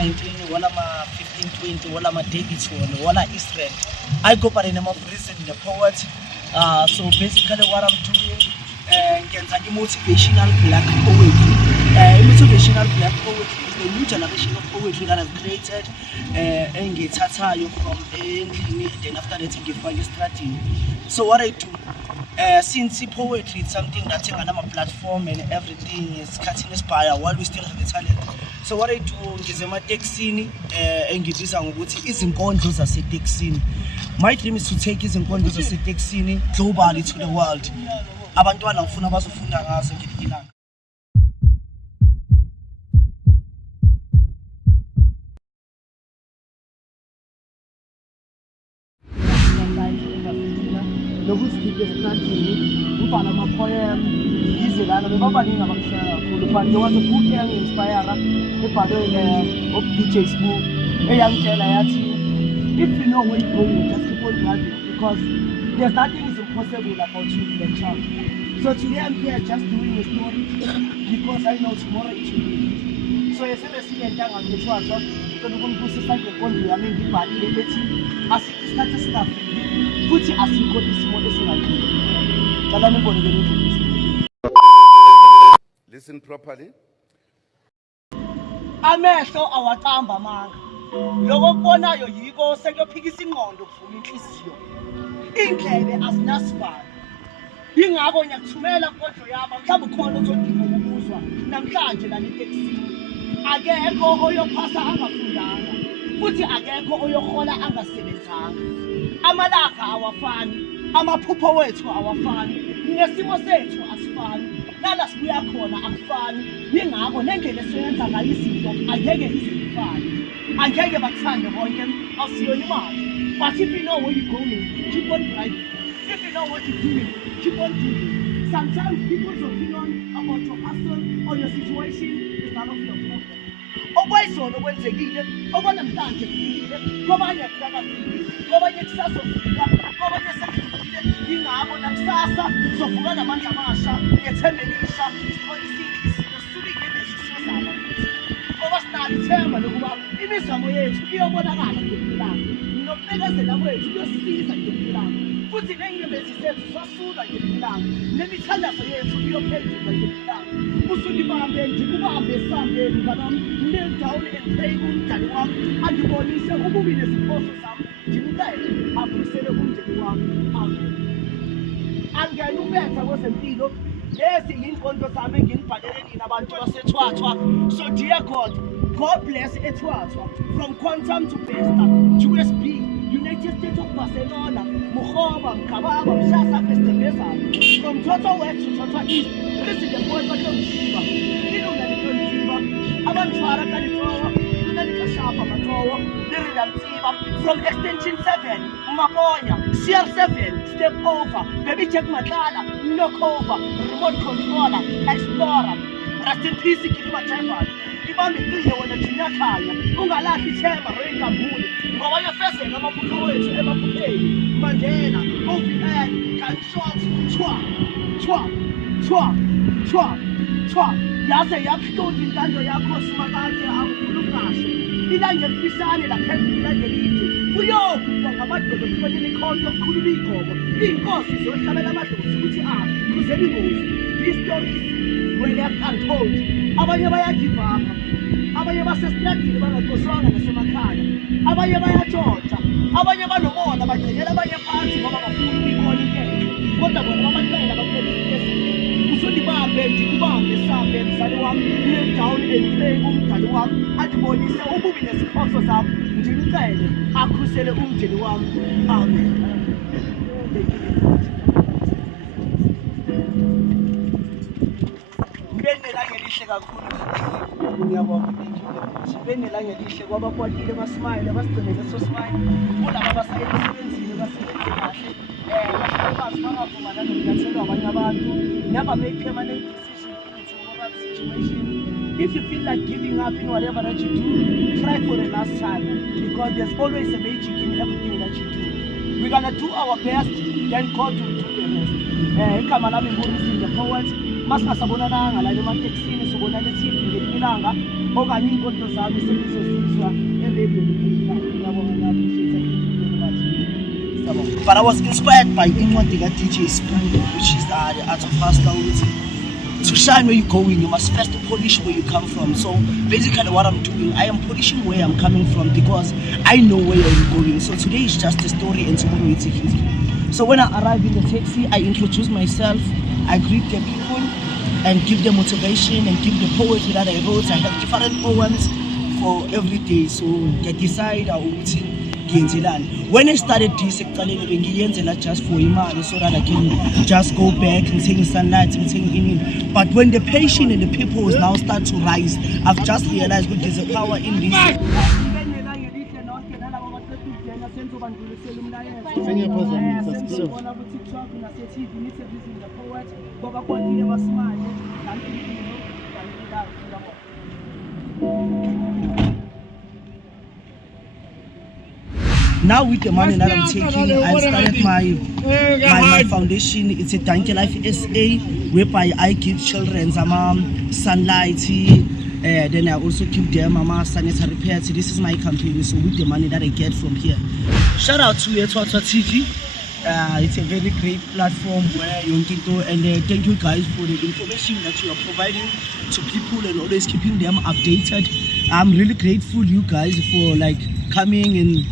19 wala ma 1520 wala ma Davidson wala Israel. I go by the name of Reason the Poet. So basically what I'm doing ngenza motivational black poetry. Motivational black poetry is the new generation of poetry that I've created engithathayo from endlini, then after that ngifake strategy. So what I do, since poetry is something that's on a platform and everything is cutting inspire while we still have the talent. So what I do ngizemateksini engibiza ngokuthi izinkondlo zaseteksini. My dream is to take izinkondlo zaseteksini globally to the world. Abantwana ngifuna bazofunda ngazo ngililanga. Lokuzikhipha esikhathini ubhala ama-poem yize lana bebabaningi abangishaya kakhulu but there was a book engi-inspire ebhalwe of DJ Sbu eyangitshela yathi if you know where you're going just keep on driving because there's nothing is impossible about you in the child. So today I'm here just doing a story because I know tomorrow it will be. So yesebesiyentanga ngithwathwa kodwa ukumphusisa ngenkondlo yami ngibhalile bethi asikho isikhathi esingafiki futhi asikho isimo esingafiki. Cala nibone ke. Listen properly. Amehlo awaqamba manga. Lokho kubonayo yiko sekuyophikisa ingqondo kuvula inhliziyo. Indlebe azinasivalo. Ingakho ngiyakuthumela kodwa yami mhlawumbe ukhona ozodinga ukuzwa namhlanje la eteksini. Akekho oyophasa angafundanga futhi akekho oyohola angasebenzanga. Amalaka awafani, amaphupho wethu awafani, nesimo sethu asifani. Nala sibuya khona akufani. Ingakho nendlela esiyenza ngayo izinto angeke izifane. Angeke bakuthande bonke awusiyo imali. But if you know where you're going, keep on driving. If you know what you're doing, keep on doing. Sometimes people's opinion about your hustle or your situation is none of your problem. Okwayizona okwenzekile, okwanamhlanje kufikile, kwabanye kungakafiki, kwabanye kusasa ufika, kwabanye sekufile. Ingakho nakusasa uzovuka namandla amasha, ngethemba elisha, sibone isikhisi, sisuke ngesizozala futhi. Ngoba sinalo ithemba lokuba imizamo yethu iyobonakala ngempilanga. Nokubekezela kwethu kuyosisiza ngempilanga. Futhi nengcebezi zethu zosula ngempilanga. Nemithandazo yethu iyophenduka ngempilanga. Usulibambe ngikubambe esambeni kanami. Kneel down and pray kumdali wami. Andibonise ukubi neziphoso zami. Ngimcele aphusele umndeni wami. Amen. Angena ubetha kwezempilo. Lezi yinkonzo zami engibhalele nina abantu basethwathwa. So dear God, God bless eThwathwa from Quantum to Besta, USB, United States of Barcelona, Mukhoba, Mkababa, Mshasa, Festebeza, from Total West to Total East. This is the boy Batonziba. You know that Batonziba. Abantwara Kalitowa, Lunanika Shapa Matowa, Liridanziba, from Extension 7, Maponya, CR7, Step Over, Baby Check Matala, Knock Over, Remote Controller, Explorer, Rest in Peace, Kilima Temple. Ibambe kuye wena jinyakhanya ungalahli ithemba wengambule ngoba yafezeka amaphupho wethu emaphupheni Mandela OVN gunshot chwa yaze yakuhlonda intando yakho simakade akufulukahle ilanje lifisane laphezulu ilanje lide kuyokupha ngamadoda kufanele ikhonto okukhulula igobo inkosi zohlabela amadlozi ukuthi kuzela ingozi these stories were left untold. Abanye bayagive up, abanye basestradini bangaxoshwanga nasemakhaya, abanye bayatshotha, abanye banomona bagcinela abanye phansi ngoba bafuna ukuyibona inketho. Kodwa bona babacela baphela isibhedlela. Usulibambe ngikubambe sambe mzali wami, kneel down and pray kumdali wami, andibonise ububi neziphoso zami, ngimcele akhusele umndeni wami. Amen. Ngelihle kakhulu. Ngiyabonga benelanga elihle kwabakwatile basmile basigcinele so smile. Kulabo abasayemsebenzini basebenze kahle. Bathi bangavuma nanokuthathelwa abanye abantu. Never make permanent decision in a situation. If you feel like giving up in whatever that you do, try for the last time because there's always a magic in everything that you do. We're gonna do our best, then God will do the rest. Igama lami nguReason the Poet. Masasabonana ngala emateksini sobonana TV ngelinye ilanga okanye iinkoto zami sengizozizwa erediweni. Ngiyabonga, ngiyappreciate. But I was inspired by incwadi ka-DJ Spoon, which is the Art of Hustling. To shine where you're going, you must first polish where you come from. So basically what I'm doing, I am polishing where I'm coming from because I know where I'm going. So today is just a story and tomorrow it's a history. So when I arrive in the taxi, I introduce myself, I greet the people and give them motivation and give the poetry that I wrote. I have different poems for every day. So they decide when I started this, just for Imani so that I can just go back and take sunlight and take in. But when the patient and the people now start to rise, I've just realized that there's a power in this. Now with the money that I'm taking, I started my foundation. It's a Danke Life SA, whereby I give children some sunlight. Then I also give them sanitary pads. This is my campaign. So with the money that I get from here, shout out to Etwatwa TV. It's a very great platform where you can go, and thank you guys for the information that you are providing to people and always keeping them updated. I'm really grateful you guys for like coming and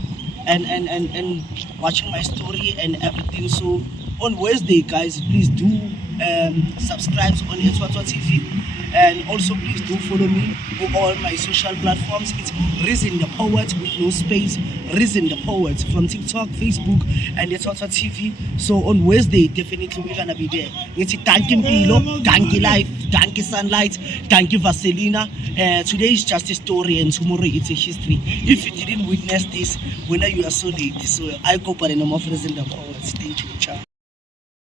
watching my story and everything. So on Wednesday, guys, please do subscribe on Etwatwa TV, and also please do follow me on all my social platforms. It's Rizin the Poet with no space, Rizin the Poet from TikTok, Facebook, and Etwatwa TV. So on Wednesday, definitely we're gonna be there. It's Danke Mpilo, Danke Life, Danke Sunlight, Danke Vaselina. Today is just a story and tomorrow it's a history. If you didn't witness this, when you are so late. So I go by the name of Rizin the Poet. Thank you, ciao.